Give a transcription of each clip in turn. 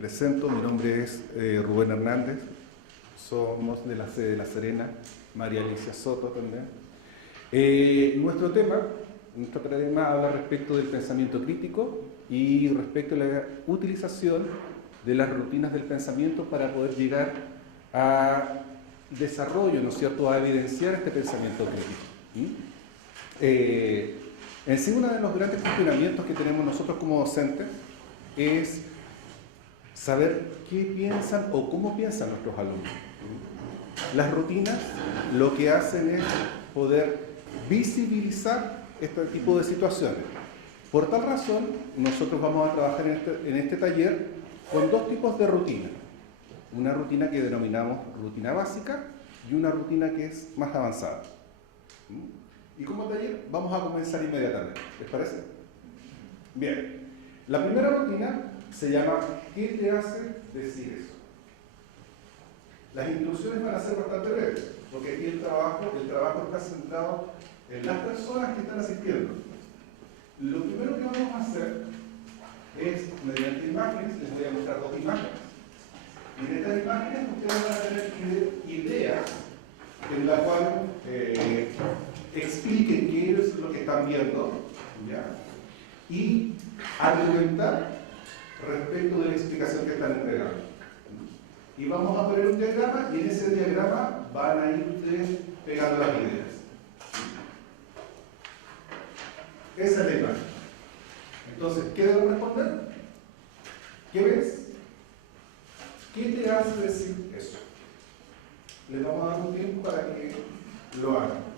presento, mi nombre es Rubén Hernández, somos de la sede de La Serena, María Alicia Soto también. Nuestro tema habla respecto del pensamiento crítico y respecto a la utilización de las rutinas del pensamiento para poder llegar a desarrollo, ¿no es cierto?, a evidenciar este pensamiento crítico. En sí, uno de los grandes cuestionamientos que tenemos nosotros como docentes es saber qué piensan o cómo piensan nuestros alumnos. Las rutinas lo que hacen es poder visibilizar este tipo de situaciones. Por tal razón, nosotros vamos a trabajar en este taller con dos tipos de rutina. Una rutina que denominamos rutina básica y una rutina que es más avanzada. Y como taller vamos a comenzar inmediatamente. ¿Les parece? Bien. La primera rutina se llama ¿qué te hace decir eso? Las instrucciones van a ser bastante breves, porque aquí el trabajo está centrado en las personas que están asistiendo. Lo primero que vamos a hacer es, mediante imágenes, les voy a mostrar dos imágenes. Y en estas imágenes ustedes van a tener ideas en la cual expliquen qué es lo que están viendo, ¿ya? Y argumentar respecto de la explicación que están entregando. Y vamos a poner un diagrama y en ese diagrama van a ir ustedes pegando las ideas. Esa es la imagen. Entonces, ¿qué debo responder? ¿Qué ves? ¿Qué te hace decir eso? Les vamos a dar un tiempo para que lo hagan.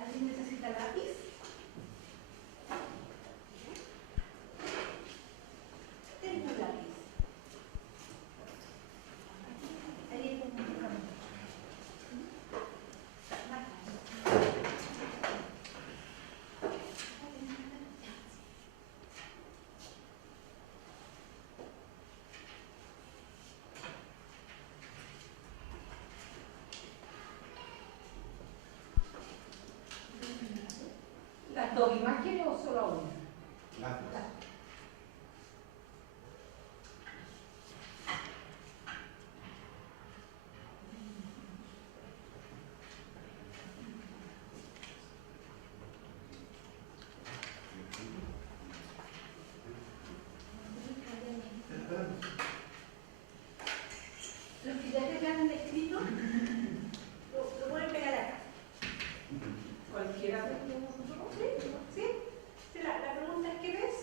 ¿Alguien necesita lápiz? Tengo un lápiz. Ahí tengo un lápiz. ¿Las dos imágenes o solo una? Las dos. Los que ya tengan escrito, lo pueden pegar acá. Cualquiera de nosotros, ¿sí? ¿Sí? La pregunta es ¿qué ves?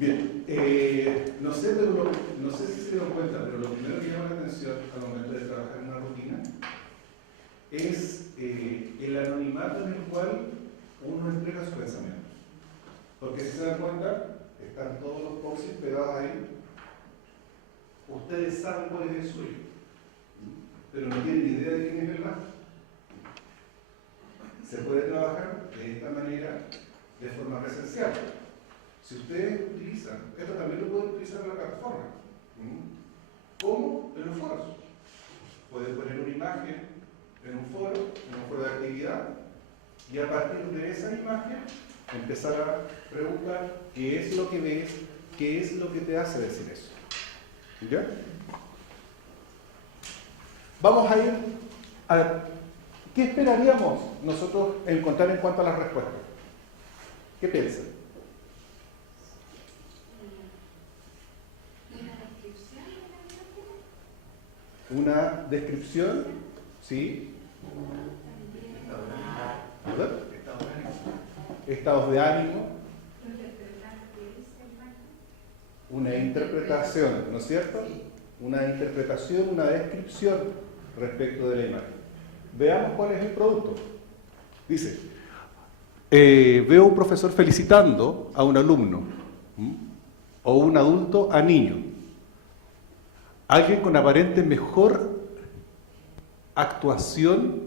Bien, no sé si se dieron cuenta, pero lo primero que llama la atención al momento de trabajar en una rutina es el anonimato en el cual uno entrega su pensamiento. Porque si se dan cuenta, están todos los post-its pegados ahí. Ustedes saben cuál es el suyo, pero no tienen idea de quién es el más. Se puede trabajar de esta manera de forma presencial. Si ustedes utilizan, esto también lo pueden utilizar en la plataforma. ¿Cómo? En los foros. Pueden poner una imagen en un foro de actividad, y a partir de esa imagen empezar a preguntar qué es lo que ves, qué es lo que te hace decir eso. ¿Ya? Vamos a ir a qué esperaríamos nosotros encontrar en cuanto a las respuestas. ¿Qué piensan? Una descripción, ¿sí? Estados de ánimo. Una interpretación, ¿no es cierto? Una interpretación, una descripción respecto de la imagen. Veamos cuál es el producto. Dice, veo un profesor felicitando a un alumno, o un adulto a niño. Alguien con aparente mejor actuación.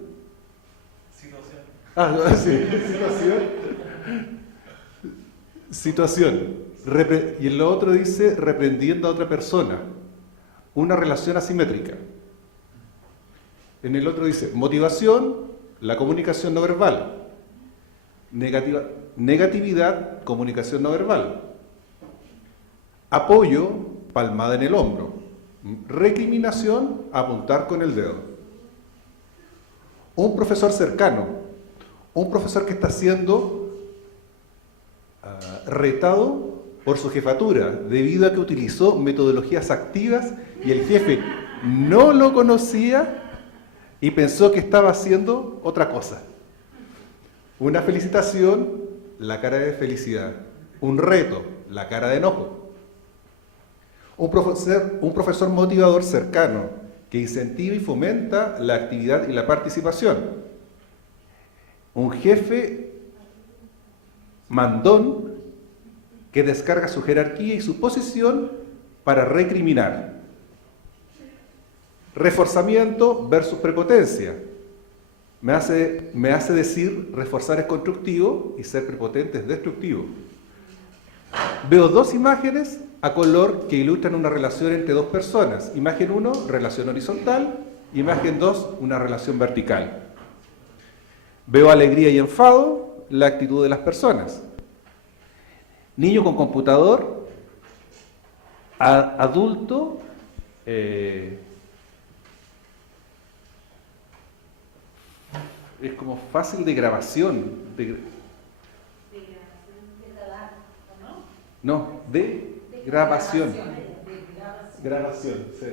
Situación. Y en lo otro dice reprendiendo a otra persona. Una relación asimétrica. En el otro dice motivación, la comunicación no verbal. Negatividad, comunicación no verbal. Apoyo, palmada en el hombro. Recriminación, apuntar con el dedo. Un profesor cercano, un profesor que está siendo retado por su jefatura debido a que utilizó metodologías activas y el jefe no lo conocía y pensó que estaba haciendo otra cosa. Una felicitación, la cara de felicidad. Un reto, la cara de enojo. Un profesor motivador cercano que incentiva y fomenta la actividad y la participación. Un jefe mandón que descarga su jerarquía y su posición para recriminar. Reforzamiento versus prepotencia. Me hace decir reforzar es constructivo y ser prepotente es destructivo. Veo dos imágenes a color que ilustran una relación entre dos personas. Imagen 1, relación horizontal. Imagen 2, una relación vertical. Veo alegría y enfado, la actitud de las personas. Niño con computador, adulto, es como fácil de grabación. No, de grabación. Grabación, sí.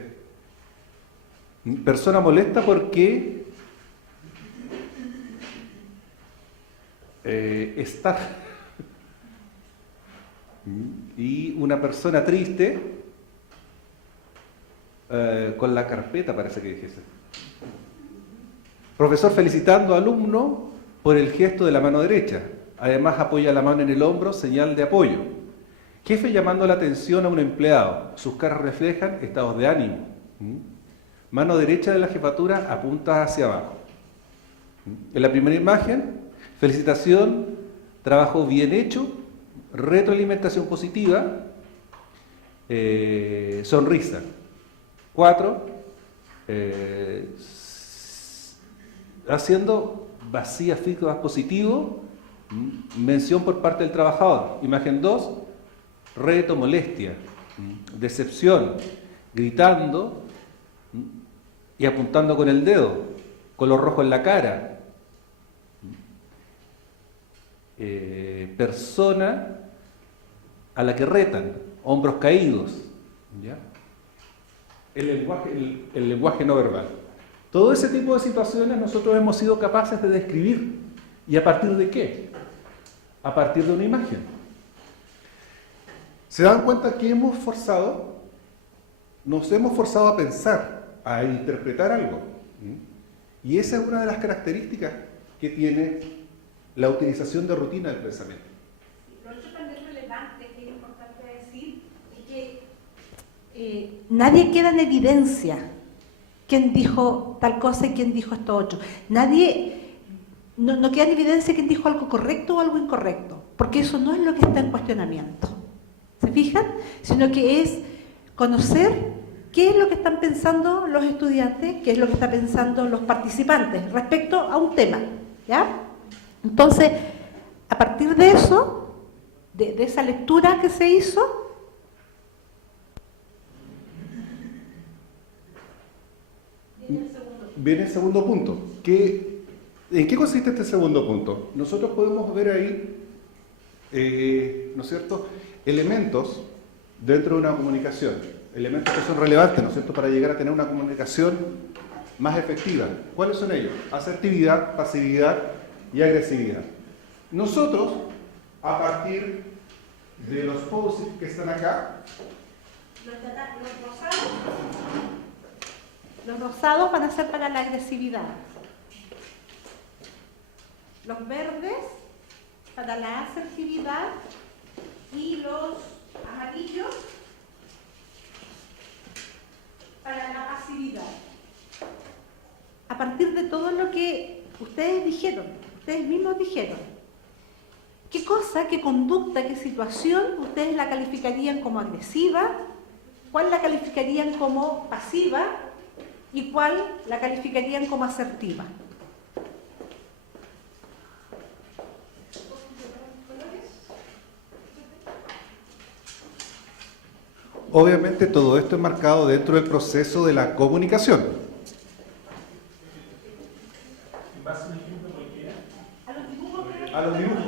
Persona molesta porque estar. Y una persona triste con la carpeta, parece que dijese. Profesor felicitando al alumno por el gesto de la mano derecha. Además apoya la mano en el hombro, señal de apoyo. Jefe llamando la atención a un empleado. Sus caras reflejan estados de ánimo. Mano derecha de la jefatura apunta hacia abajo. En la primera imagen, felicitación, trabajo bien hecho, retroalimentación positiva, sonrisa. 4, haciendo vacía feedback positivo, mención por parte del trabajador. Imagen 2, reto, molestia, decepción, gritando y apuntando con el dedo, color rojo en la cara. Persona a la que retan, hombros caídos, ¿ya? El lenguaje no verbal. Todo ese tipo de situaciones nosotros hemos sido capaces de describir. ¿Y a partir de qué? A partir de una imagen. ¿Se dan cuenta que nos hemos forzado a pensar, a interpretar algo? Y esa es una de las características que tiene la utilización de rutina del pensamiento. Lo otro también relevante, que es importante decir, es que nadie queda en evidencia quién dijo tal cosa y quién dijo esto otro. Nadie, no queda en evidencia quién dijo algo correcto o algo incorrecto, porque eso no es lo que está en cuestionamiento. ¿Se fijan? Sino que es conocer qué es lo que están pensando los estudiantes, qué es lo que están pensando los participantes respecto a un tema, ¿ya? Entonces, a partir de eso, de esa lectura que se hizo, viene el segundo punto. ¿En qué consiste este segundo punto? Nosotros podemos ver ahí, ¿no es cierto?, elementos dentro de una comunicación, elementos que son relevantes, ¿no es cierto?, para llegar a tener una comunicación más efectiva. ¿Cuáles son ellos? Asertividad, pasividad y agresividad. Nosotros, a partir de los post-it que están acá, los rosados van a ser para la agresividad, los verdes para la asertividad y los amarillos para la pasividad. A partir de todo lo que ustedes mismos dijeron, ¿qué cosa, qué conducta, qué situación ustedes la calificarían como agresiva? ¿Cuál la calificarían como pasiva? ¿Y cuál la calificarían como asertiva? obviamente todo esto es marcado dentro del proceso de la comunicación. A los dibujos.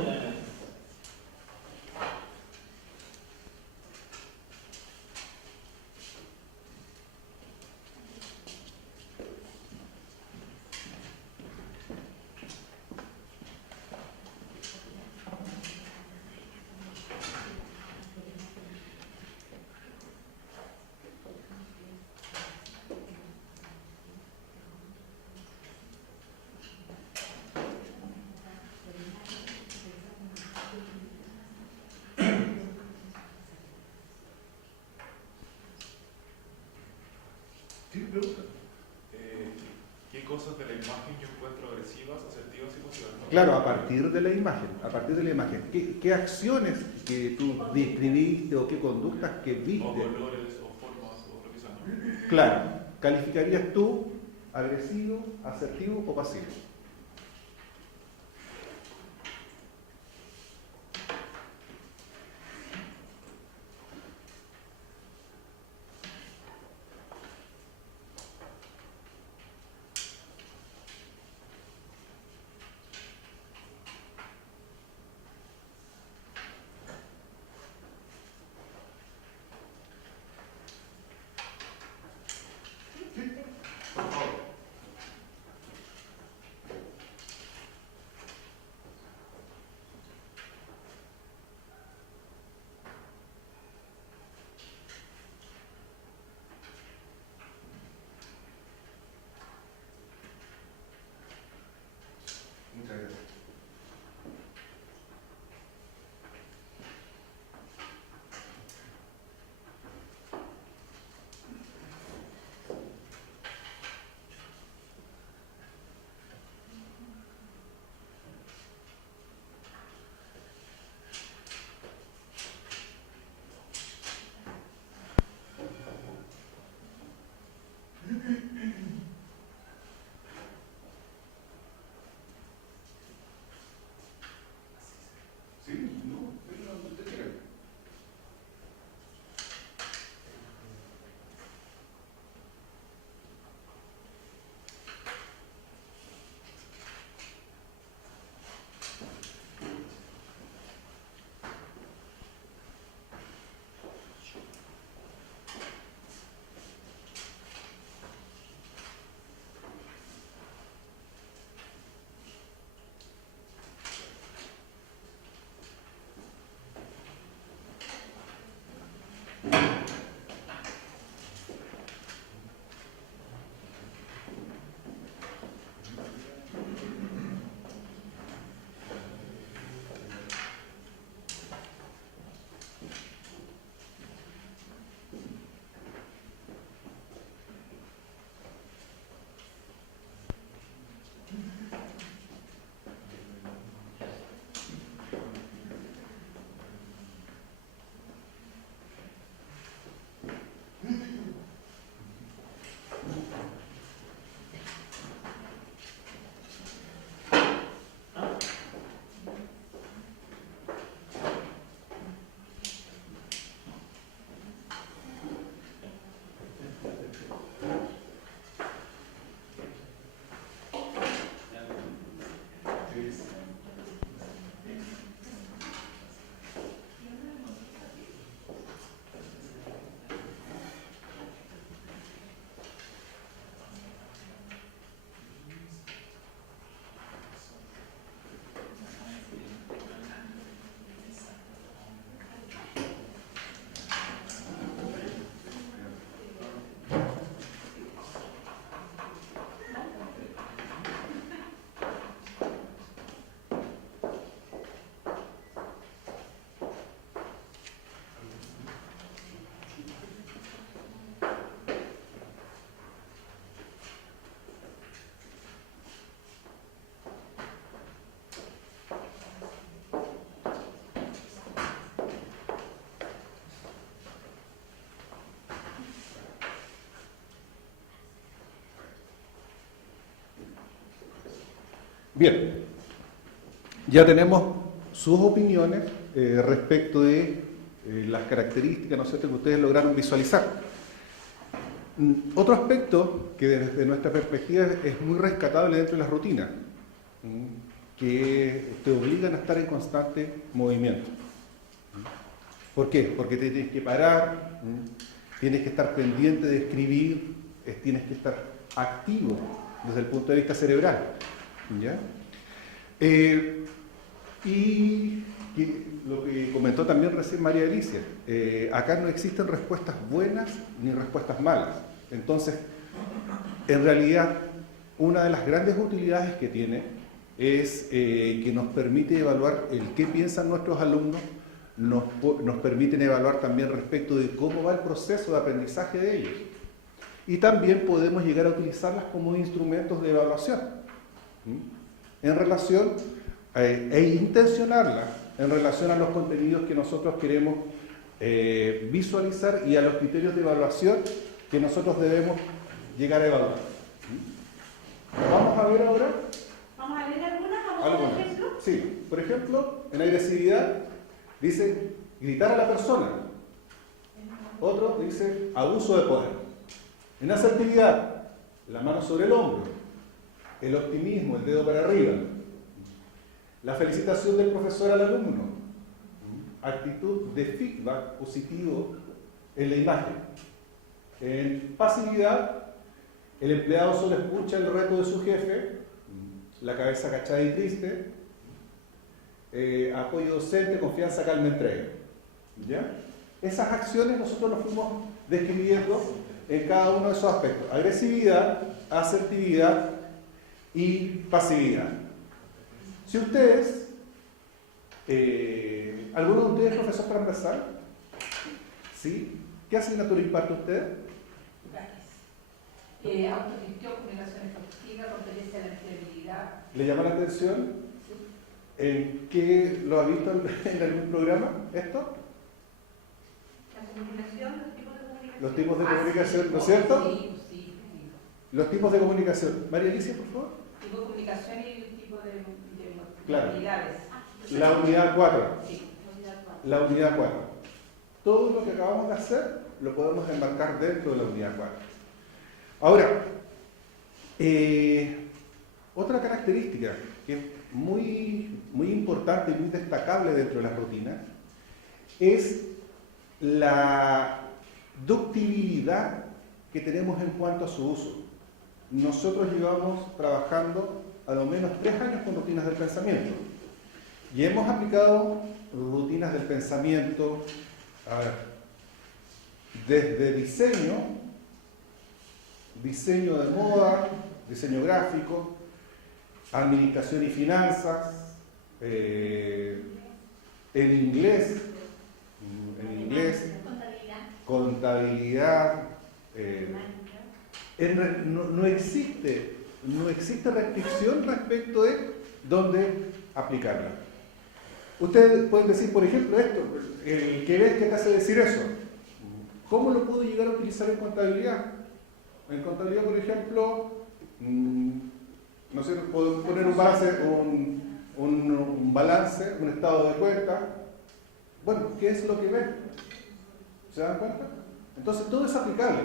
¿Qué cosas de la imagen yo encuentro agresivas, asertivas y pasivas? Claro, a partir de la imagen, ¿qué acciones que tú describiste o qué conductas que viste? O colores, o formas, o lo que sea. Claro, ¿calificarías tú agresivo, asertivo o pasivo? Bien, ya tenemos sus opiniones respecto de las características, ¿no es cierto?, que ustedes lograron visualizar. Otro aspecto que desde nuestra perspectiva es muy rescatable dentro de las rutinas, que te obligan a estar en constante movimiento. ¿Por qué? Porque te tienes que parar, tienes que estar pendiente de escribir, tienes que estar activo desde el punto de vista cerebral. ¿Ya? Y lo que comentó también recién María Alicia, acá no existen respuestas buenas ni respuestas malas. Entonces, en realidad, una de las grandes utilidades que tiene es que nos permite evaluar el qué piensan nuestros alumnos, nos permiten evaluar también respecto de cómo va el proceso de aprendizaje de ellos. Y también podemos llegar a utilizarlas como instrumentos de evaluación, en relación, e intencionarlas en relación a los contenidos que nosotros queremos visualizar y a los criterios de evaluación que nosotros debemos llegar a evaluar. Vamos a ver ahora. Vamos a ver algunos ejemplos. Sí, por ejemplo, en agresividad dice gritar a la persona. Otro dice abuso de poder. En asertividad, la mano sobre el hombro. El optimismo, el dedo para arriba. La felicitación del profesor al alumno. Actitud de feedback positivo en la imagen. En pasividad, el empleado solo escucha el reto de su jefe, la cabeza agachada y triste, apoyo docente, confianza, calma, entrega. ¿Ya? Esas acciones nosotros nos fuimos describiendo en cada uno de esos aspectos. Agresividad, asertividad y pasividad. Si ustedes, ¿alguno de ustedes es profesor transversal? ¿Sí? ¿Qué asignatura imparte usted? Autogestión, comunicación efectiva, competencia de la empleabilidad. ¿Le llama la atención? ¿En qué lo ha visto en algún programa esto? La comunicación, los tipos de comunicación. Los tipos de comunicación, ¿no es cierto? Sí. Los tipos de comunicación. María Alicia, por favor. Tipo de comunicación y tipo de Claro. habilidades. La unidad 4. Sí. La unidad 4. Todo lo que acabamos de hacer lo podemos enmarcar dentro de la unidad 4. Ahora, otra característica que es muy importante y muy destacable dentro de las rutinas es la ductibilidad que tenemos en cuanto a su uso. Nosotros llevamos trabajando a lo menos 3 años con rutinas del pensamiento y hemos aplicado rutinas del pensamiento, a ver, desde diseño de moda, diseño gráfico, administración y finanzas, en inglés, contabilidad, no existe restricción respecto de dónde aplicarla. Ustedes pueden decir, por ejemplo, esto, el que ves que te hace decir eso, ¿cómo lo puedo llegar a utilizar en contabilidad? En contabilidad, por ejemplo, no sé, puedo poner un balance, un estado de cuenta. Bueno, ¿qué es lo que ven? ¿Se dan cuenta? Entonces, todo es aplicable.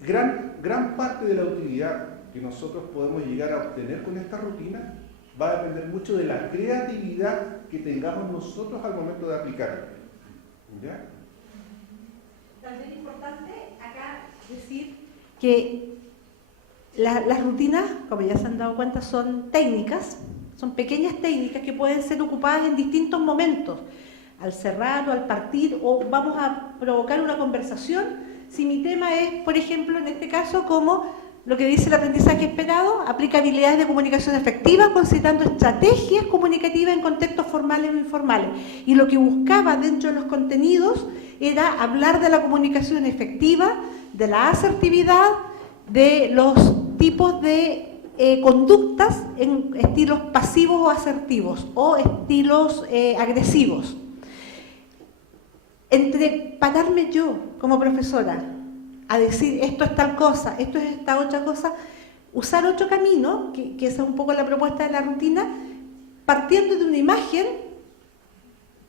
Gran parte de la utilidad que nosotros podemos llegar a obtener con esta rutina va a depender mucho de la creatividad que tengamos nosotros al momento de aplicarla. ¿Ya? También es importante acá decir que las rutinas, como ya se han dado cuenta, son técnicas, son pequeñas técnicas que pueden ser ocupadas en distintos momentos, al cerrar o al partir, o vamos a provocar una conversación. Si mi tema es, por ejemplo, en este caso, como lo que dice el aprendizaje esperado, aplica habilidades de comunicación efectiva, concitando estrategias comunicativas en contextos formales o informales. Y lo que buscaba dentro de los contenidos era hablar de la comunicación efectiva, de la asertividad, de los tipos de conductas en estilos pasivos o asertivos, o estilos agresivos. Entre pararme yo como profesora a decir esto es tal cosa, esto es esta otra cosa, usar otro camino, que esa es un poco la propuesta de la rutina, partiendo de una imagen,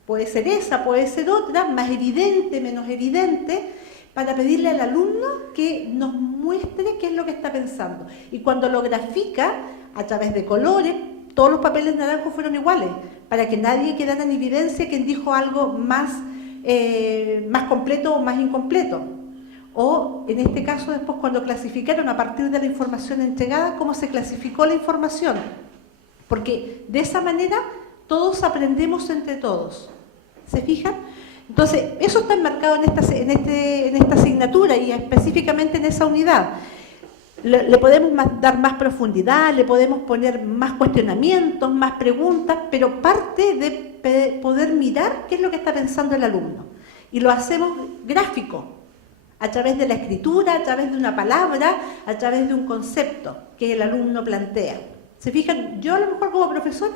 puede ser esa, puede ser otra, más evidente, menos evidente, para pedirle al alumno que nos muestre qué es lo que está pensando. Y cuando lo grafica, a través de colores, todos los papeles naranjos fueron iguales, para que nadie quedara en evidencia quien dijo algo más completo o más incompleto. O, en este caso, después cuando clasificaron a partir de la información entregada, cómo se clasificó la información. Porque de esa manera todos aprendemos entre todos. ¿Se fijan? Entonces, eso está enmarcado en esta asignatura y específicamente en esa unidad. Le podemos dar más profundidad, le podemos poner más cuestionamientos, más preguntas, pero parte de poder mirar qué es lo que está pensando el alumno. Y lo hacemos gráfico, a través de la escritura, a través de una palabra, a través de un concepto que el alumno plantea. ¿Se fijan? Yo a lo mejor como profesora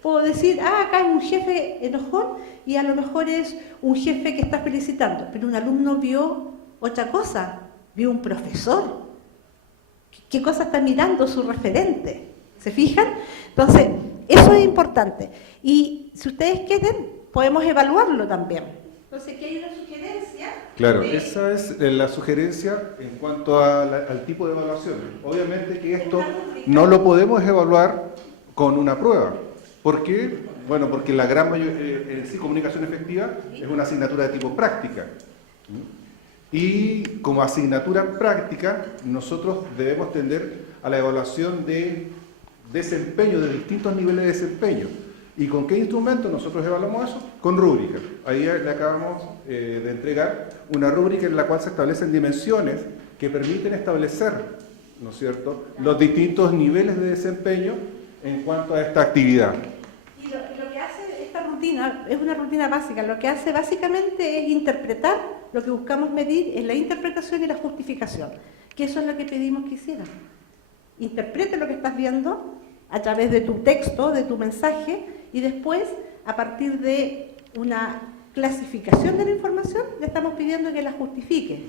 puedo decir, acá hay un jefe enojón y a lo mejor es un jefe que está felicitando, pero un alumno vio otra cosa, vio un profesor. ¿Qué cosa está mirando su referente? ¿Se fijan? Entonces, eso es importante. Y si ustedes quieren, podemos evaluarlo también. Entonces, aquí hay una sugerencia. Claro, esa es la sugerencia en cuanto al tipo de evaluación. Obviamente que esto no lo podemos evaluar con una prueba. ¿Por qué? Bueno, porque la gran mayoría, en sí, comunicación efectiva es una asignatura de tipo práctica. Y como asignatura práctica, nosotros debemos tender a la evaluación de desempeño, de distintos niveles de desempeño. ¿Y con qué instrumento nosotros evaluamos eso? Con rúbrica. Ahí le acabamos de entregar una rúbrica en la cual se establecen dimensiones que permiten establecer, ¿no es cierto?, los distintos niveles de desempeño en cuanto a esta actividad. Y lo que hace esta rutina, es una rutina básica, lo que hace básicamente es interpretar. Lo que buscamos medir es la interpretación y la justificación, que eso es lo que pedimos que hicieran. Interprete lo que estás viendo a través de tu texto, de tu mensaje, y después, a partir de una clasificación de la información, le estamos pidiendo que la justifique.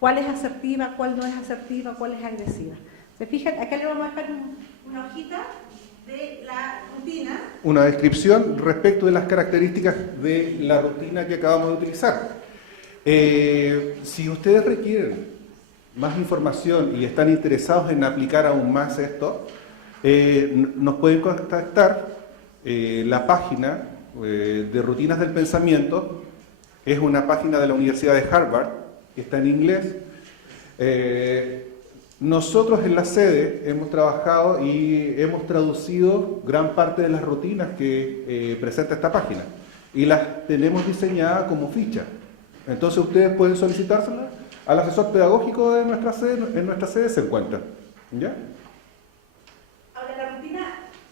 ¿Cuál es asertiva, cuál no es asertiva, cuál es agresiva? ¿Se fijan? Acá le vamos a dejar una hojita de la rutina. Una descripción respecto de las características de la rutina que acabamos de utilizar. Si ustedes requieren más información y están interesados en aplicar aún más esto, nos pueden contactar. La página de Rutinas del Pensamiento es una página de la Universidad de Harvard, que está en inglés. Nosotros en la sede hemos trabajado y hemos traducido gran parte de las rutinas que presenta esta página y las tenemos diseñadas como ficha. Entonces ustedes pueden solicitárselas al asesor pedagógico de nuestra sede, en nuestra sede se encuentra. ¿Ya? Ahora,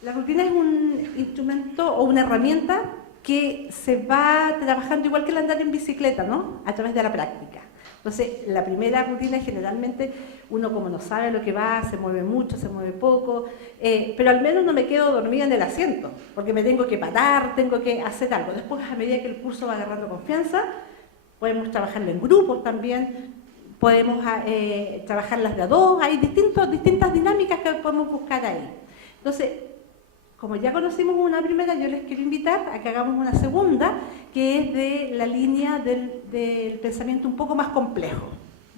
la rutina es un instrumento o una herramienta que se va trabajando igual que el andar en bicicleta, ¿no? A través de la práctica. Entonces, la primera rutina generalmente uno como no sabe lo que va, se mueve mucho, se mueve poco, pero al menos no me quedo dormida en el asiento, porque me tengo que parar, tengo que hacer algo. Después, a medida que el curso va agarrando confianza, podemos trabajarlo en grupos también, podemos trabajarlas de a dos, hay distintas dinámicas que podemos buscar ahí. Entonces, como ya conocimos una primera, yo les quiero invitar a que hagamos una segunda, que es de la línea del pensamiento un poco más complejo.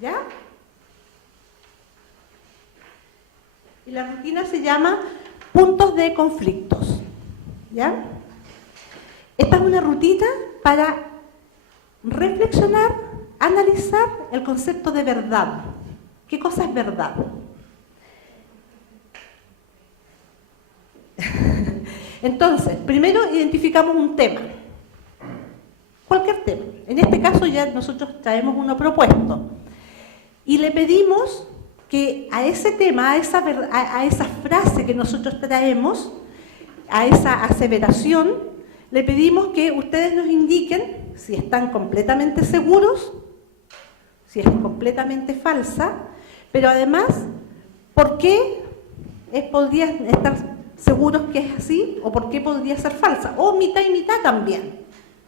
¿Ya? Y la rutina se llama puntos de conflictos. ¿Ya? Esta es una rutina para reflexionar, analizar el concepto de verdad. ¿Qué cosa es verdad? Entonces, primero identificamos un tema, cualquier tema. En este caso ya nosotros traemos uno propuesto y le pedimos que a ese tema, a esa frase que nosotros traemos, a esa aseveración, le pedimos que ustedes nos indiquen si están completamente seguros, si es completamente falsa, pero además, ¿por qué podrían estar seguros que es así o por qué podría ser falsa? O mitad y mitad también,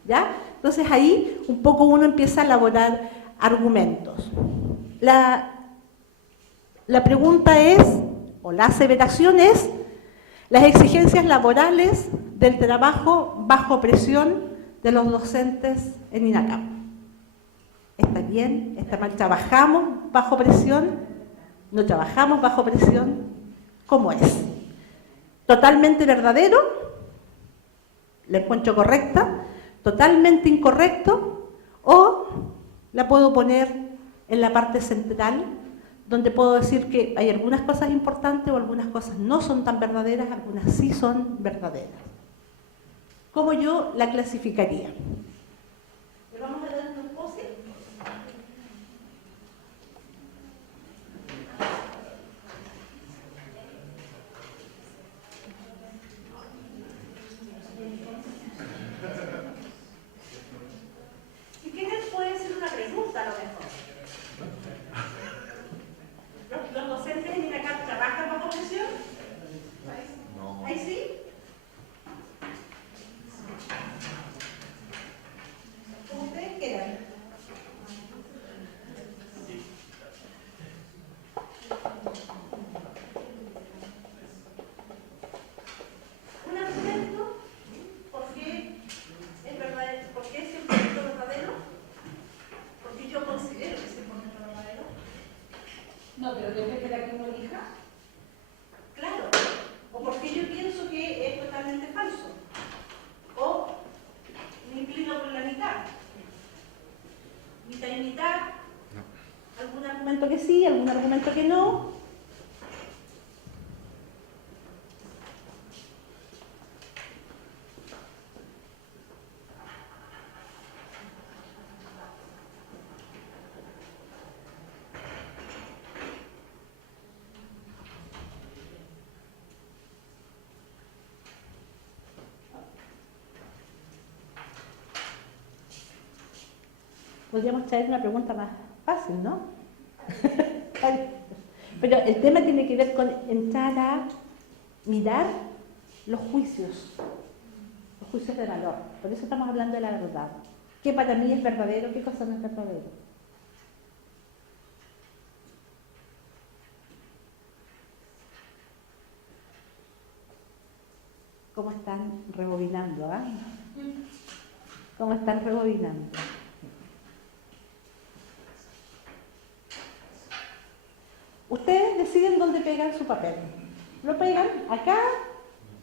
¿ya? Entonces ahí un poco uno empieza a elaborar argumentos. La pregunta es, o la aseveración es las exigencias laborales del trabajo bajo presión de los docentes en INACAP. ¿Está bien? ¿Está mal? ¿Trabajamos bajo presión? ¿No trabajamos bajo presión? ¿Cómo es? ¿Totalmente verdadero? ¿La encuentro correcta? ¿Totalmente incorrecto? ¿O la puedo poner en la parte central, donde puedo decir que hay algunas cosas importantes o algunas cosas no son tan verdaderas, algunas sí son verdaderas? ¿Cómo yo la clasificaría? ¿Le vamos a dar unos poses? Si quieren puede ser una pregunta a lo mejor. ¿Los docentes en INACAP trabajan bajo presión? No. ¿Ahí sí? Como ustedes quieran. Un argumento, ¿por qué es verdadero? ¿Por qué es 100% verdadero? Porque yo considero que es 100% verdadero. No, pero depende de la que uno elija. Claro. O porque yo pienso que es totalmente falso. O me inclino por la mitad. Mitad y mitad. Algún argumento que sí, algún argumento que no. Podríamos traer una pregunta más fácil, ¿no? Pero el tema tiene que ver con entrar a mirar los juicios de valor. Por eso estamos hablando de la verdad. ¿Qué para mí es verdadero? ¿Qué cosa no es verdadero? ¿Cómo están rebobinando? ¿Ah? ¿Cómo están rebobinando? Ustedes deciden dónde pegan su papel. ¿Lo pegan acá,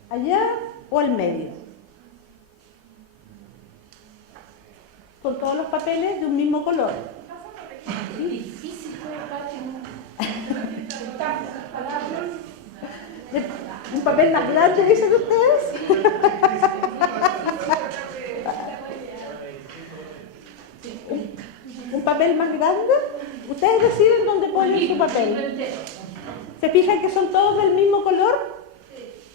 allá o al medio? Con todos los papeles de un mismo color. ¿Un papel más grande, dicen ustedes? ¿Un papel más grande? Ustedes deciden dónde ponen su papel. ¿Se fijan que son todos del mismo color?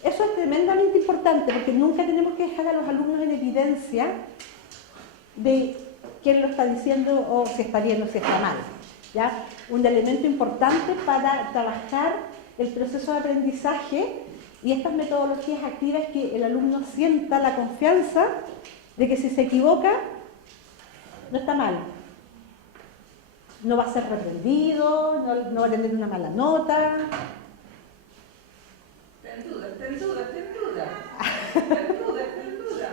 Eso es tremendamente importante porque nunca tenemos que dejar a los alumnos en evidencia de quién lo está diciendo o si está bien o si está mal. ¿Ya? Un elemento importante para trabajar el proceso de aprendizaje y estas metodologías activas es que el alumno sienta la confianza de que si se equivoca, no está mal. No va a ser reprendido, no va a tener una mala nota. Ten duda, ten duda, ten duda. Ten duda, ten duda.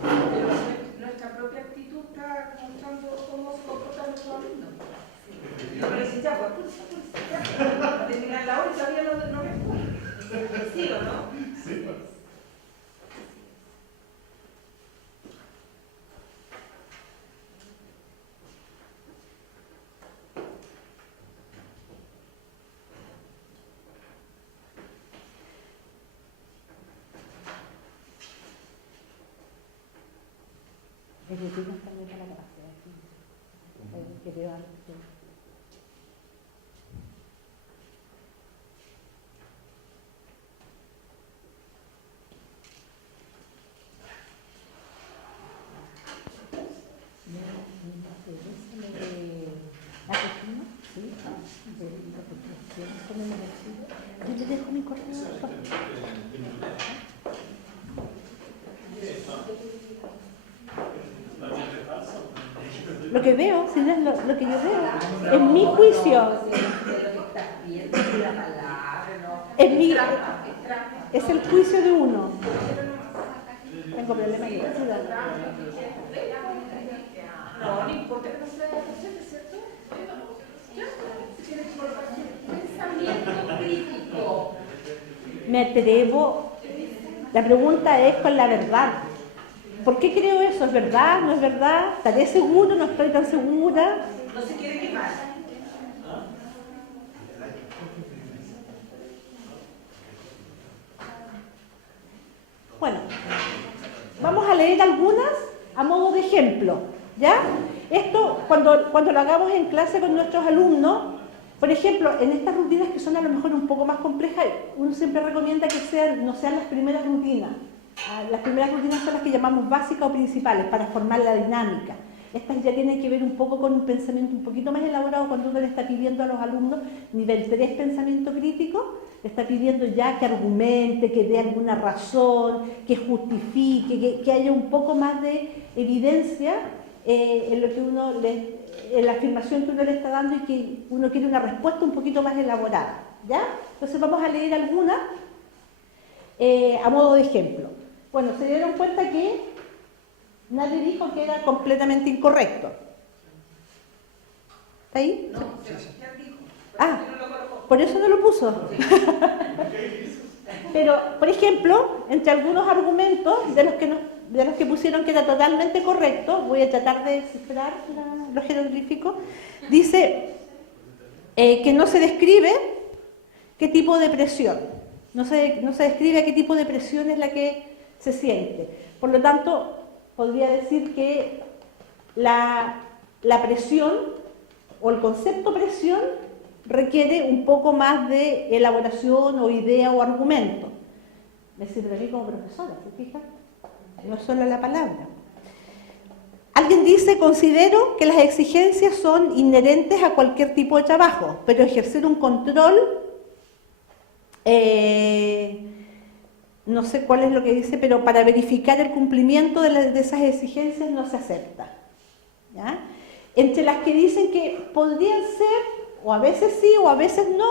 Pero nuestra propia actitud está mostrando cómo se comportan los alumnos. Pero si ya, pues, ya, terminar la hora y todavía no responde. ¿Sí o no? Sí. Ejecutivos también para la capacidad. Que veo algo. Yo te dejo mi correo. Lo que veo, si no es lo que yo veo. Es mi juicio. Es el juicio de uno. Tengo problemas de velocidad. No importa que no sea docente, ¿cierto? Pensamiento crítico. Me atrevo. La pregunta es con la verdad. ¿Por qué creo eso? ¿Es verdad? ¿No es verdad? ¿Estaré seguro? ¿No estoy tan segura? No se quiere quemar. Bueno, vamos a leer algunas a modo de ejemplo, ¿ya? Esto, cuando lo hagamos en clase con nuestros alumnos, por ejemplo, en estas rutinas que son a lo mejor un poco más complejas, uno siempre recomienda que no sean las primeras rutinas. Las primeras rutinas son las que llamamos básicas o principales, para formar la dinámica. Estas ya tienen que ver un poco con un pensamiento un poquito más elaborado, cuando uno le está pidiendo a los alumnos nivel 3 pensamiento crítico, le está pidiendo ya que argumente, que dé alguna razón, que justifique, que haya un poco más de evidencia en lo que en la afirmación que uno le está dando, y que uno quiere una respuesta un poquito más elaborada, ¿ya? Entonces vamos a leer algunas a modo de ejemplo. Bueno, se dieron cuenta que nadie dijo que era completamente incorrecto. ¿Está ahí? No, ya dijo. Ah, por eso no lo puso. Pero, por ejemplo, entre algunos argumentos de los que pusieron que era totalmente correcto, voy a tratar de descifrar los jeroglíficos, dice que no se describe qué tipo de presión, no se describe qué tipo de presión es la que se siente. Por lo tanto, podría decir que la presión o el concepto presión requiere un poco más de elaboración o idea o argumento. Me sirve a mí como profesora, ¿se fijan? No es solo la palabra. Alguien dice, considero que las exigencias son inherentes a cualquier tipo de trabajo, pero ejercer un control, no sé cuál es lo que dice, pero para verificar el cumplimiento de esas exigencias no se acepta. ¿Ya? Entre las que dicen que podrían ser, o a veces sí, o a veces no,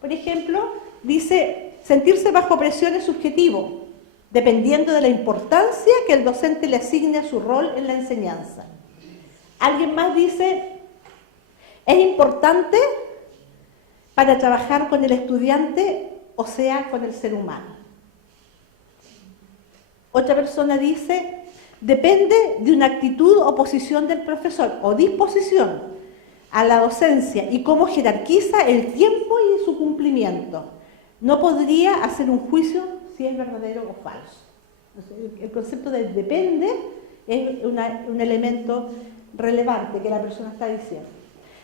por ejemplo, dice, sentirse bajo presión es subjetivo, dependiendo de la importancia que el docente le asigne a su rol en la enseñanza. Alguien más dice, es importante para trabajar con el estudiante, o sea, con el ser humano. Otra persona dice, depende de una actitud o posición del profesor, o disposición a la docencia, y cómo jerarquiza el tiempo y su cumplimiento. No podría hacer un juicio si es verdadero o falso. El concepto de depende es un elemento relevante que la persona está diciendo.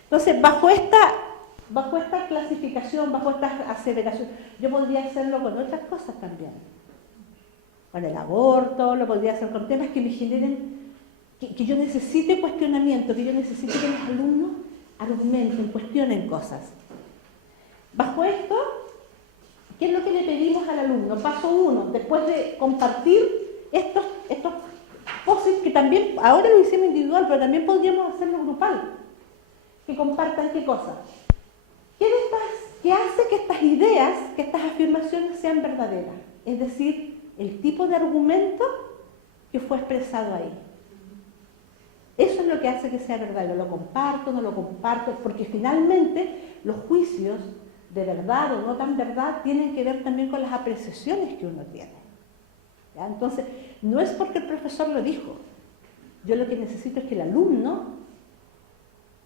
Entonces, bajo esta clasificación, bajo esta aseveración, yo podría hacerlo con otras cosas también. Con el aborto, lo podría hacer con temas que me generen, que yo necesite cuestionamiento, que yo necesite que los alumnos argumenten, cuestionen cosas. Bajo esto, ¿qué es lo que le pedimos al alumno? Paso 1, después de compartir estos posits, que también, ahora lo hicimos individual, pero también podríamos hacerlo grupal. Que compartan qué cosas. ¿Qué hace que estas ideas, que estas afirmaciones sean verdaderas? Es decir, el tipo de argumento que fue expresado ahí. Eso es lo que hace que sea verdadero. Lo comparto, no lo comparto, porque finalmente los juicios de verdad o no tan verdad tienen que ver también con las apreciaciones que uno tiene. ¿Ya? Entonces, no es porque el profesor lo dijo. Yo lo que necesito es que el alumno,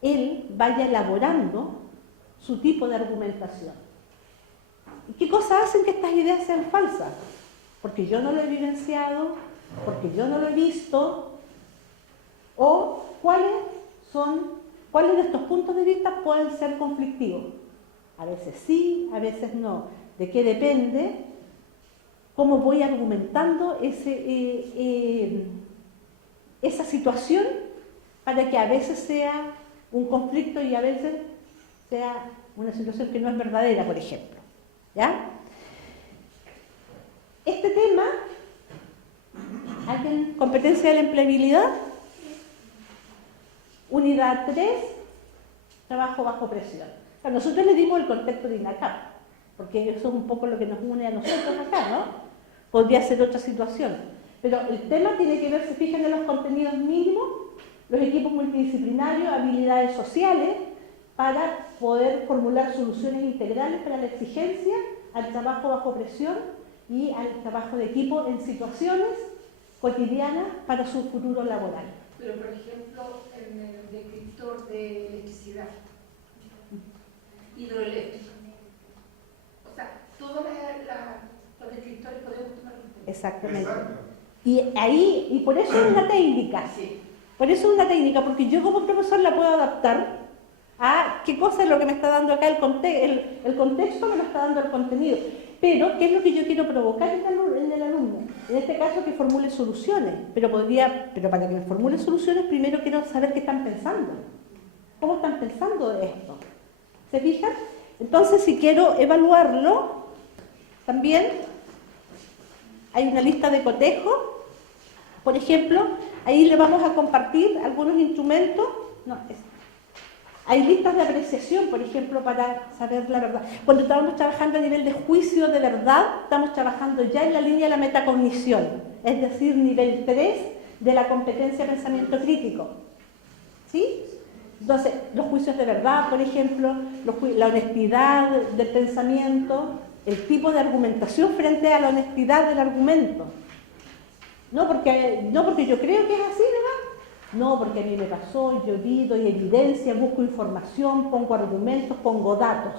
él vaya elaborando su tipo de argumentación. ¿Y qué cosas hacen que estas ideas sean falsas? Porque yo no lo he vivenciado, porque yo no lo he visto, o cuáles de estos puntos de vista pueden ser conflictivos. A veces sí, a veces no. ¿De qué depende? ¿Cómo voy argumentando esa situación para que a veces sea un conflicto y a veces sea una situación que no es verdadera, por ejemplo? ¿Ya? Este tema, ¿alguien competencia de la empleabilidad? Unidad 3, trabajo bajo presión. Claro, nosotros le dimos el contexto de INACAP, porque eso es un poco lo que nos une a nosotros acá, ¿no? Podría ser otra situación. Pero el tema tiene que ver, se fijan en los contenidos mínimos, los equipos multidisciplinarios, habilidades sociales, para poder formular soluciones integrales para la exigencia, al trabajo bajo presión y al trabajo de equipo en situaciones cotidianas para su futuro laboral. Pero, por ejemplo, en el descriptor de electricidad, hidroeléctrica, o sea, todos los descriptores podemos tomar un tema. Exactamente. Y ahí, y por eso es una técnica. Sí. Por eso es una técnica, porque yo como profesor la puedo adaptar a qué cosa es lo que me está dando acá el contexto, me lo está dando el contenido. Pero, ¿qué es lo que yo quiero provocar en el alumno? En este caso, que formule soluciones. Pero para que me formule soluciones, primero quiero saber qué están pensando. ¿Cómo están pensando de esto? ¿Se fijan? Entonces, si quiero evaluarlo, también hay una lista de cotejo. Por ejemplo, ahí le vamos a compartir algunos instrumentos. Hay listas de apreciación, por ejemplo, para saber la verdad. Cuando estamos trabajando a nivel de juicio de verdad, estamos trabajando ya en la línea de la metacognición, es decir, nivel 3 de la competencia de pensamiento crítico. ¿Sí? Entonces, los juicios de verdad, por ejemplo, la honestidad del pensamiento, el tipo de argumentación frente a la honestidad del argumento. No porque yo creo que es así, ¿verdad? No, porque a mí me pasó, yo vi, doy evidencia, busco información, pongo argumentos, pongo datos.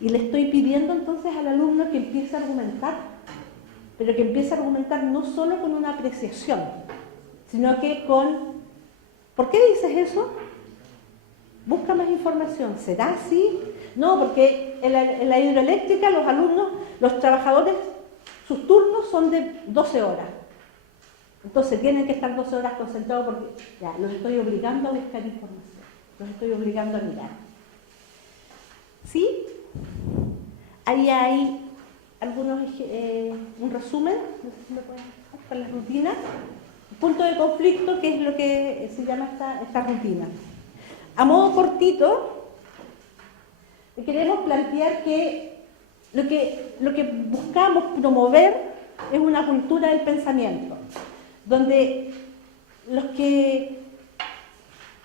Y le estoy pidiendo entonces al alumno que empiece a argumentar, pero que empiece a argumentar no solo con una apreciación, sino que con... ¿Por qué dices eso? Busca más información. ¿Será así? No, porque en la hidroeléctrica los alumnos, los trabajadores, sus turnos son de 12 horas. Entonces tienen que estar 12 horas concentrados porque ya los estoy obligando a buscar información, los estoy obligando a mirar. ¿Sí? Ahí hay un resumen, no sé si me pueden dejar, para las rutinas. Punto de conflicto, que es lo que se llama esta rutina. A modo cortito, queremos plantear que lo que buscamos promover es una cultura del pensamiento, donde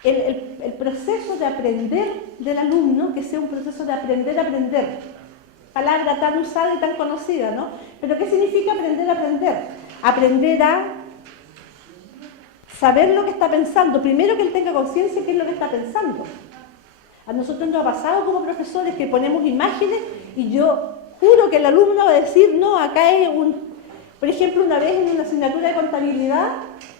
el proceso de aprender del alumno, que sea un proceso de aprender a aprender, palabra tan usada y tan conocida, ¿no? Pero ¿qué significa aprender a aprender? Aprender a saber lo que está pensando, primero que él tenga conciencia de qué es lo que está pensando. A nosotros nos ha pasado como profesores que ponemos imágenes y yo juro que el alumno va a decir, no, acá es Por ejemplo, una vez en una asignatura de contabilidad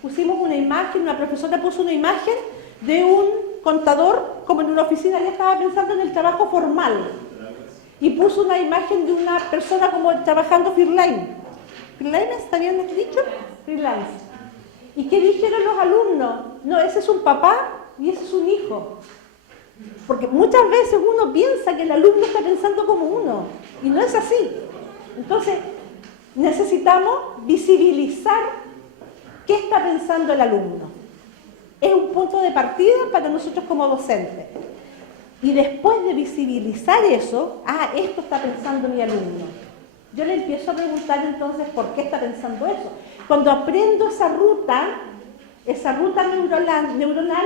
pusimos una imagen, una profesora puso una imagen de un contador, como en una oficina, ya estaba pensando en el trabajo formal. Y puso una imagen de una persona como trabajando freelance. ¿Freelance? ¿Está bien dicho? Freelance. ¿Y qué dijeron los alumnos? No, ese es un papá y ese es un hijo. Porque muchas veces uno piensa que el alumno está pensando como uno, y no es así. Entonces, necesitamos visibilizar qué está pensando el alumno. Es un punto de partida para nosotros como docentes. Y después de visibilizar eso, esto está pensando mi alumno. Yo le empiezo a preguntar entonces por qué está pensando eso. Cuando aprendo esa ruta neuronal,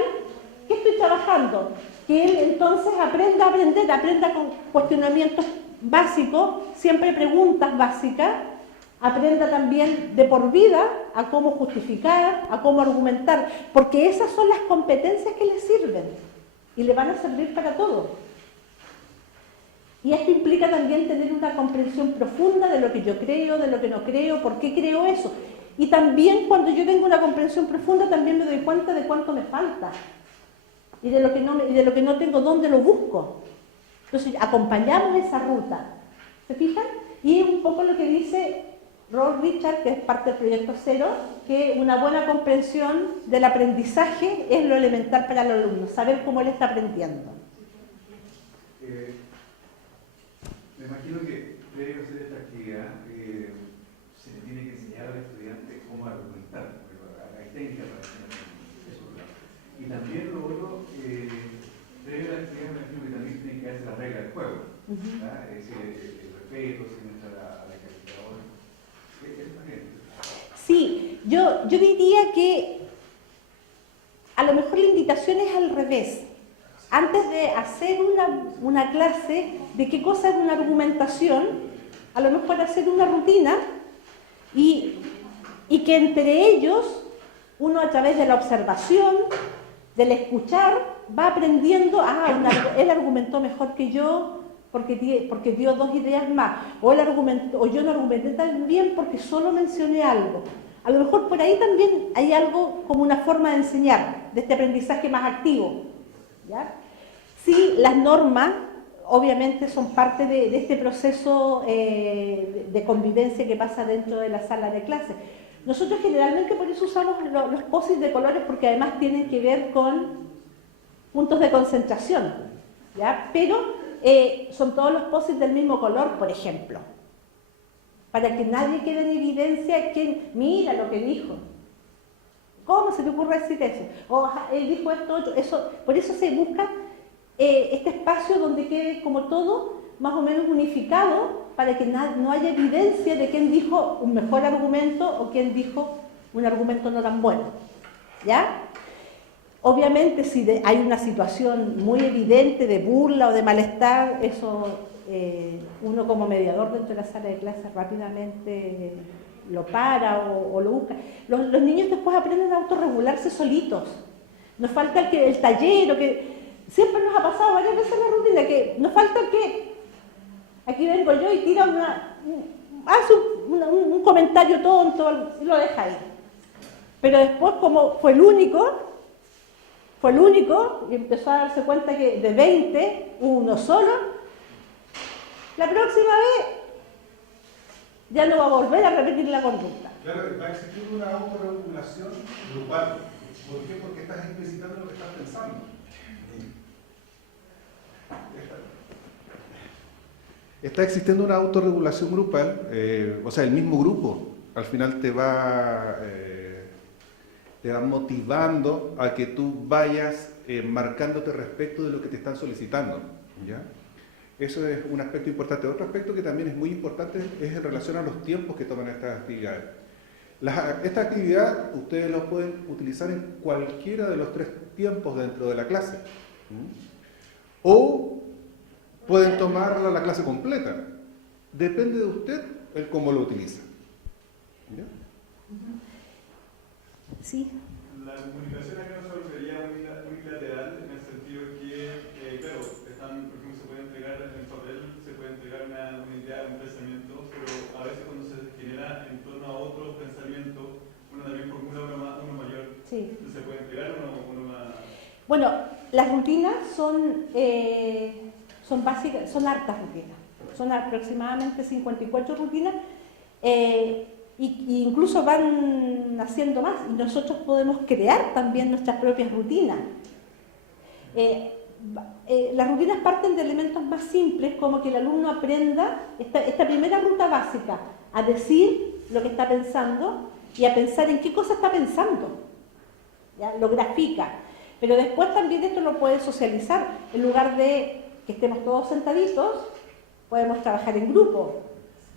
¿qué estoy trabajando? Que él entonces aprenda a aprender, aprenda con cuestionamientos básicos, siempre preguntas básicas, aprenda también de por vida a cómo justificar, a cómo argumentar, porque esas son las competencias que le sirven y le van a servir para todo. Y esto implica también tener una comprensión profunda de lo que yo creo, de lo que no creo, por qué creo eso. Y también cuando yo tengo una comprensión profunda también me doy cuenta de cuánto me falta y de lo que no tengo, dónde lo busco. Entonces acompañamos esa ruta, ¿se fijan? Y es un poco lo que dice Rolf Richard, que es parte del proyecto Cero, que una buena comprensión del aprendizaje es lo elemental para el alumno, saber cómo él está aprendiendo. Me imagino que previo a hacer esta actividad se le tiene que enseñar al estudiante cómo argumentar, porque hay técnicas para enseñar eso. Y también lo otro ¿ah? Es decir, el respeto, sin entrar a la calificadora. Es más bien. Sí, yo diría que a lo mejor la invitación es al revés. Antes de hacer una clase de qué cosa es una argumentación, a lo mejor hacer una rutina y que entre ellos uno a través de la observación, del escuchar, va aprendiendo, él argumentó mejor que yo porque dio dos ideas más, o yo no argumenté tan bien porque solo mencioné algo. A lo mejor por ahí también hay algo como una forma de enseñar, de este aprendizaje más activo, ¿ya? Sí, las normas obviamente son parte de este proceso de convivencia que pasa dentro de la sala de clase. Nosotros generalmente por eso usamos los post-its de colores, porque además tienen que ver con puntos de concentración, ¿ya? Pero son todos los post-its del mismo color, por ejemplo, para que nadie quede en evidencia quién mira lo que dijo. ¿Cómo se te ocurre decir eso? O él dijo esto, otro. Por eso se busca este espacio donde quede como todo más o menos unificado, para que no haya evidencia de quién dijo un mejor argumento o quién dijo un argumento no tan bueno, ¿ya? Obviamente si hay una situación muy evidente de burla o de malestar, eso uno como mediador dentro de la sala de clases rápidamente lo para o lo busca. Los niños después aprenden a autorregularse solitos. Nos falta el taller, o que siempre nos ha pasado varias veces en la rutina, que nos falta que aquí vengo yo y tira hace un comentario tonto y lo deja ahí. Pero después, como fue el único y empezó a darse cuenta que de 20, uno solo, la próxima vez ya no va a volver a repetir la conducta. Claro, va a existir una autorregulación grupal. ¿Por qué? Porque estás explicitando lo que estás pensando. Está existiendo una autorregulación grupal, o sea, el mismo grupo al final te va motivando a que tú vayas marcándote respecto de lo que te están solicitando, ¿ya? Eso es un aspecto importante. Otro aspecto que también es muy importante es en relación a los tiempos que toman estas actividades. Esta actividad ustedes la pueden utilizar en cualquiera de los 3 tiempos dentro de la clase, o pueden tomarla la clase completa. Depende de usted el cómo lo utiliza. ¿Ya? Sí. La comunicación acá no solo sería unilateral, en el sentido que, claro, por ejemplo, se puede entregar en papel, se puede entregar una idea, un pensamiento, pero a veces cuando se genera en torno a otro pensamiento, uno también formula uno mayor. Sí. Se puede entregar uno más. Bueno, las rutinas son básicas, son hartas rutinas. Son aproximadamente 54 rutinas. Y incluso van haciendo más, y nosotros podemos crear también nuestras propias rutinas. Las rutinas parten de elementos más simples, como que el alumno aprenda esta primera ruta básica, a decir lo que está pensando y a pensar en qué cosa está pensando. ¿Ya? Lo grafica. Pero después también esto lo puede socializar. En lugar de que estemos todos sentaditos, podemos trabajar en grupo.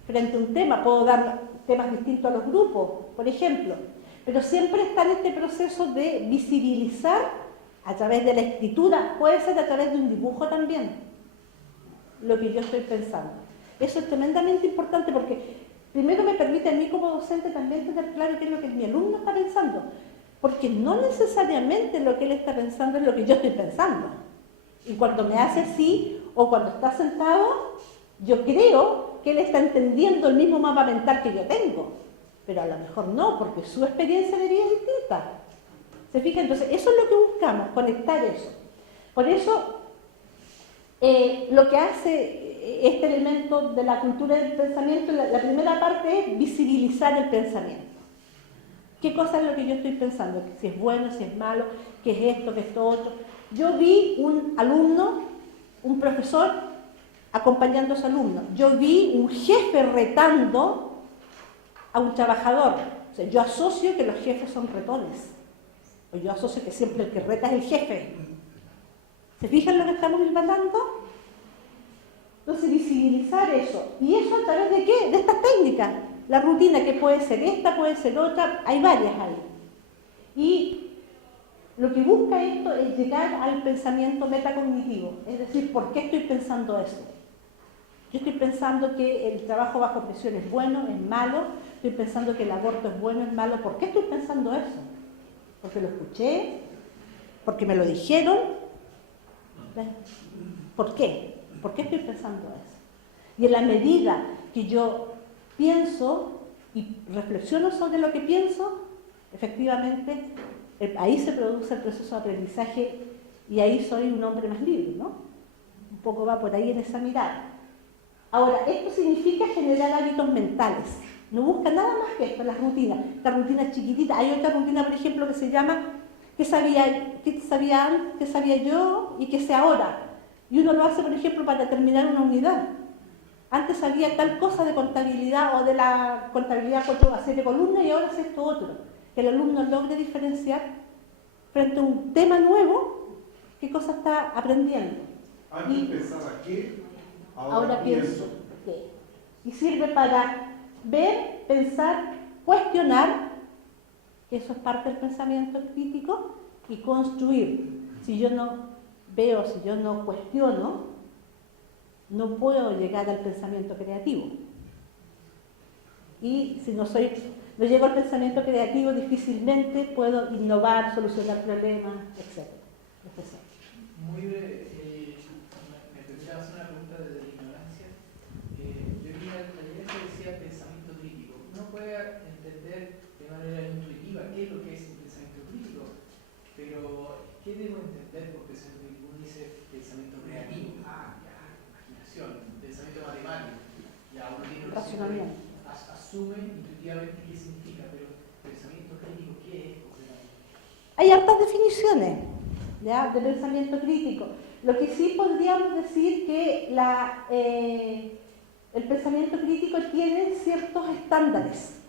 Frente a un tema, puedo dar temas distintos a los grupos, por ejemplo. Pero siempre está en este proceso de visibilizar a través de la escritura, puede ser a través de un dibujo también, lo que yo estoy pensando. Eso es tremendamente importante porque primero me permite a mí como docente también tener claro qué es lo que mi alumno está pensando, porque no necesariamente lo que él está pensando es lo que yo estoy pensando. Y cuando me hace así, o cuando está sentado, yo creo que él está entendiendo el mismo mapa mental que yo tengo, pero a lo mejor no, porque su experiencia de vida es distinta. ¿Se fija? Entonces, eso es lo que buscamos, conectar eso. Por eso, lo que hace este elemento de la cultura del pensamiento, la primera parte es visibilizar el pensamiento. ¿Qué cosa es lo que yo estoy pensando? Si es bueno, si es malo, qué es esto, qué es esto otro. Yo vi un alumno, un profesor, acompañando a su alumno. Yo vi un jefe retando a un trabajador. O sea, yo asocio que los jefes son retones. O yo asocio que siempre el que reta es el jefe. ¿Se fijan lo que estamos hilvanando? Entonces, visibilizar eso. ¿Y eso a través de qué? De estas técnicas. La rutina, que puede ser esta, puede ser otra, hay varias ahí. Y lo que busca esto es llegar al pensamiento metacognitivo, es decir, ¿por qué estoy pensando eso? Yo estoy pensando que el trabajo bajo presión es bueno, es malo, estoy pensando que el aborto es bueno, es malo. ¿Por qué estoy pensando eso? ¿Porque lo escuché? ¿Porque me lo dijeron? ¿Por qué? ¿Por qué estoy pensando eso? Y en la medida que yo pienso y reflexiono sobre lo que pienso, efectivamente, ahí se produce el proceso de aprendizaje y ahí soy un hombre más libre, ¿no? Un poco va por ahí en esa mirada. Ahora, esto significa generar hábitos mentales. No busca nada más que esto, las rutinas chiquititas. Hay otra rutina, por ejemplo, que se llama ¿qué sabía antes, qué sabía yo y qué sé ahora? Y uno lo hace, por ejemplo, para terminar una unidad. Antes sabía tal cosa de contabilidad o de la contabilidad 7 columnas y ahora sé esto otro. Que el alumno logre diferenciar frente a un tema nuevo qué cosa está aprendiendo. Antes pensaba qué, Ahora pienso qué. Y sirve para ver, pensar, cuestionar, que eso es parte del pensamiento crítico, y construir. Si yo no veo, si yo no cuestiono, no puedo llegar al pensamiento creativo. Y si no llego al pensamiento creativo, difícilmente puedo innovar, solucionar problemas, etc. Muy breve, me permite hacer una pregunta desde la ignorancia. Yo vi en el taller que decía pensamiento crítico. Uno puede entender de manera intuitiva qué es lo que es el pensamiento crítico, pero ¿qué debo entender por pensamiento crítico? Uno dice pensamiento creativo, imaginación, pensamiento matemático. Ya uno tiene un Razonamiento. Asume intuitivamente qué significa, pero pensamiento crítico, ¿qué es? Hay hartas definiciones, ¿ya?, de pensamiento crítico. Lo que sí podríamos decir que el pensamiento crítico tiene ciertos estándares.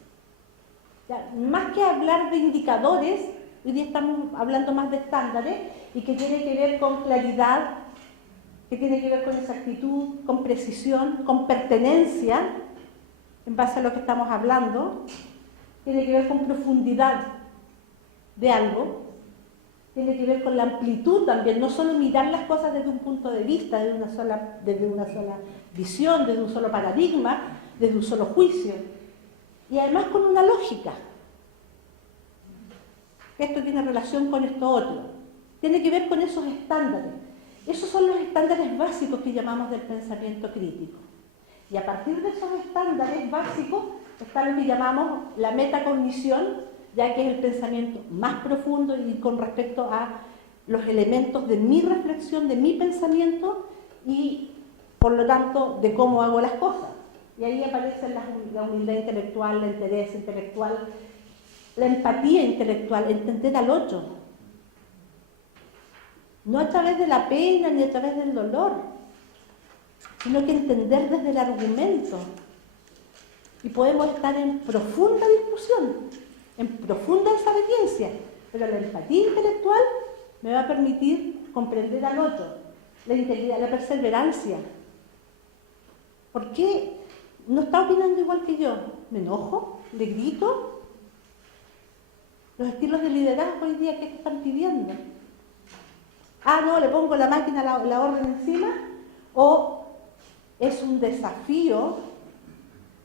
¿Ya? Más que hablar de indicadores, hoy día estamos hablando más de estándares y que tiene que ver con claridad, que tiene que ver con exactitud, con precisión, con pertenencia, en base a lo que estamos hablando, tiene que ver con profundidad de algo, tiene que ver con la amplitud también, no solo mirar las cosas desde un punto de vista, desde una sola visión, desde un solo paradigma, desde un solo juicio, y además con una lógica. Esto tiene relación con esto otro, tiene que ver con esos estándares. Esos son los estándares básicos que llamamos del pensamiento crítico. Y a partir de esos estándares básicos está lo que llamamos la metacognición, ya que es el pensamiento más profundo y con respecto a los elementos de mi reflexión, de mi pensamiento y, por lo tanto, de cómo hago las cosas. Y ahí aparece la humildad intelectual, la interés intelectual, la empatía intelectual, entender al otro. No a través de la pena ni a través del dolor, sino que entender desde el argumento. Y podemos estar en profunda discusión, en profunda desobediencia, pero la empatía intelectual me va a permitir comprender al otro, la integridad, la perseverancia. ¿Por qué no está opinando igual que yo? ¿Me enojo? ¿Le grito? Los estilos de liderazgo hoy día, ¿qué están pidiendo? No, le pongo la máquina, la orden encima, o es un desafío,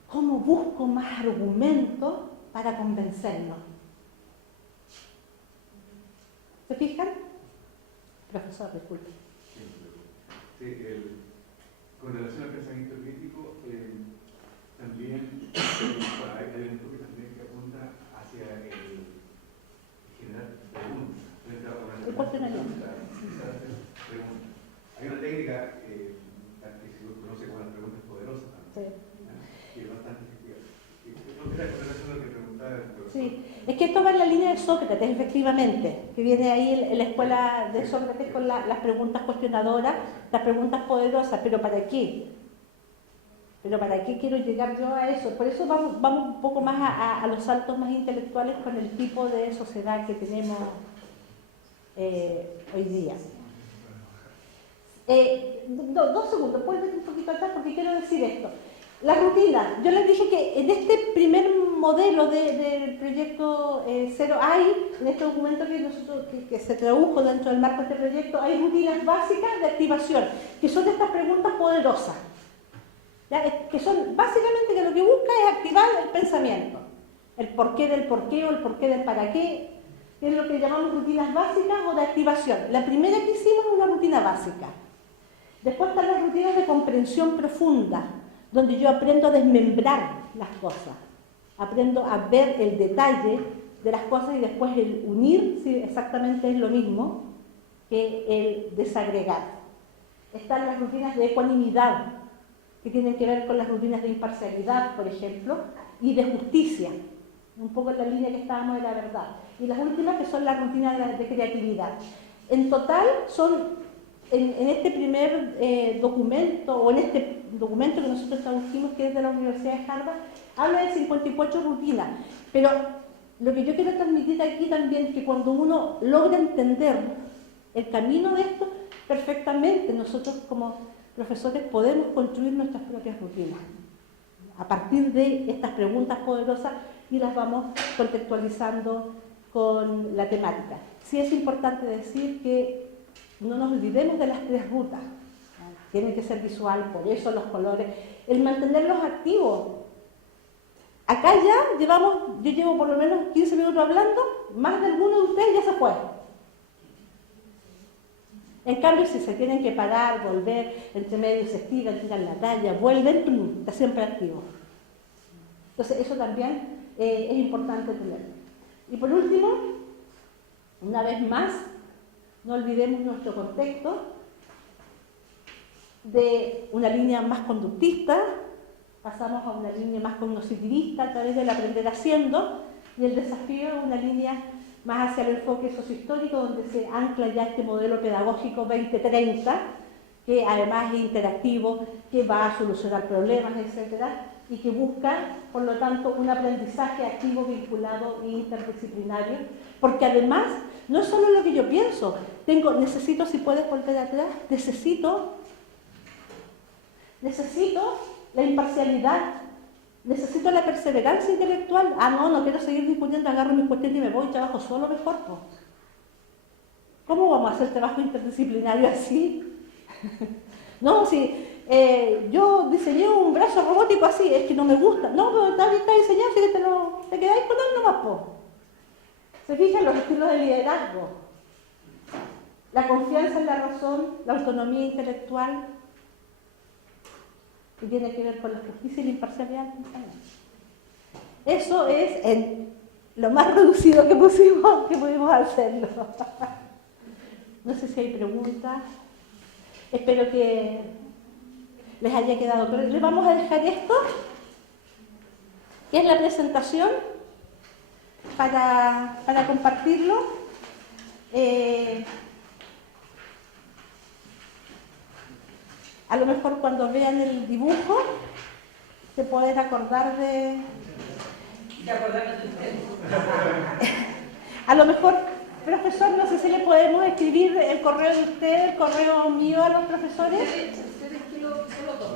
¿cómo busco más argumentos para convencerlo? ¿Se fijan? Profesor, disculpe. Sí, con relación al pensamiento crítico, también hay un enfoque también que apunta hacia el generar preguntas. El cuestionamiento. Hay una técnica que se conoce como las preguntas poderosas también, Sí. que es bastante efectiva. No queda con relación a lo que preguntaba el profesor. Sí, es que esto va en la línea de Sócrates, efectivamente, que viene ahí en la escuela de Sócrates con las preguntas cuestionadoras, las preguntas poderosas, pero ¿para qué? ¿Pero para qué quiero llegar yo a eso? Por eso vamos un poco más a los saltos más intelectuales con el tipo de sociedad que tenemos hoy día. Dos segundos, puedes ver un poquito atrás porque quiero decir esto. La rutina, yo les dije que en este primer modelo del proyecto Cero hay, en este documento que se tradujo dentro del marco de este proyecto, hay rutinas básicas de activación, que son estas preguntas poderosas, ¿ya? Que son básicamente que lo que busca es activar el pensamiento, el porqué del porqué o el porqué del para qué, que es lo que llamamos rutinas básicas o de activación. La primera que hicimos es una rutina básica. Después están las rutinas de comprensión profunda, donde yo aprendo a desmembrar las cosas, aprendo a ver el detalle de las cosas y después el unir, sí, exactamente es lo mismo que el desagregar. Están las rutinas de ecuanimidad, que tienen que ver con las rutinas de imparcialidad, por ejemplo, y de justicia, un poco en la línea que estábamos de la verdad. Y las últimas que son las rutinas de creatividad. En total son, en este primer documento, o en este documento que nosotros tradujimos, que es de la Universidad de Harvard, habla de 54 rutinas, pero lo que yo quiero transmitir aquí también es que cuando uno logra entender el camino de esto, perfectamente nosotros como profesores podemos construir nuestras propias rutinas a partir de estas preguntas poderosas y las vamos contextualizando con la temática. Sí es importante decir que no nos olvidemos de las 3 rutas. Tiene que ser visual, por eso los colores. El mantenerlos activos. Acá ya yo llevo por lo menos 15 minutos hablando, más de alguno de ustedes ya se fue. En cambio, si se tienen que parar, volver, entre medio se estiran, tiran la talla, vuelven, está siempre activo. Entonces, eso también es importante tener. Y por último, una vez más, no olvidemos nuestro contexto de una línea más conductista, pasamos a una línea más cognitivista a través del aprender haciendo, y el desafío es una línea más hacia el enfoque sociohistórico, donde se ancla ya este modelo pedagógico 2030, que además es interactivo, que va a solucionar problemas, etcétera, y que busca, por lo tanto, un aprendizaje activo, vinculado e interdisciplinario, porque además no es solo lo que yo pienso, necesito, si puedes volver atrás, necesito la imparcialidad, necesito la perseverancia intelectual. No quiero seguir discutiendo, agarro mis cuestiones y me voy y trabajo solo mejor. ¿Cómo vamos a hacer trabajo interdisciplinario así? No, si yo diseñé un brazo robótico así, es que no me gusta. No, pero está diseñado, así que te quedáis con él nomás, po. Se fijan los estilos de liderazgo. La confianza en la razón, la autonomía intelectual, que tiene que ver con la justicia y la imparcialidad. Eso es en lo más reducido que pudimos hacerlo. No sé si hay preguntas. Espero que les haya quedado claro. Les vamos a dejar esto, que es la presentación, para compartirlo. A lo mejor cuando vean el dibujo se pueden acordar de ustedes. A lo mejor, profesor, no sé si le podemos escribir el correo de usted, el correo mío a los profesores. ¿Ustedes qué son los dos?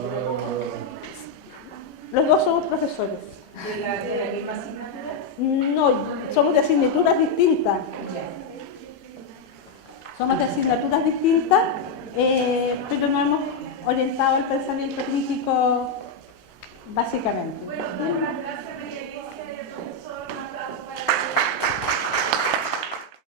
Los dos somos profesores. ¿De la misma asignatura? No, somos de asignaturas distintas. Somos de asignaturas distintas, pero no hemos orientado el pensamiento crítico básicamente. Bueno, damos las gracias a María Alicia y a todos.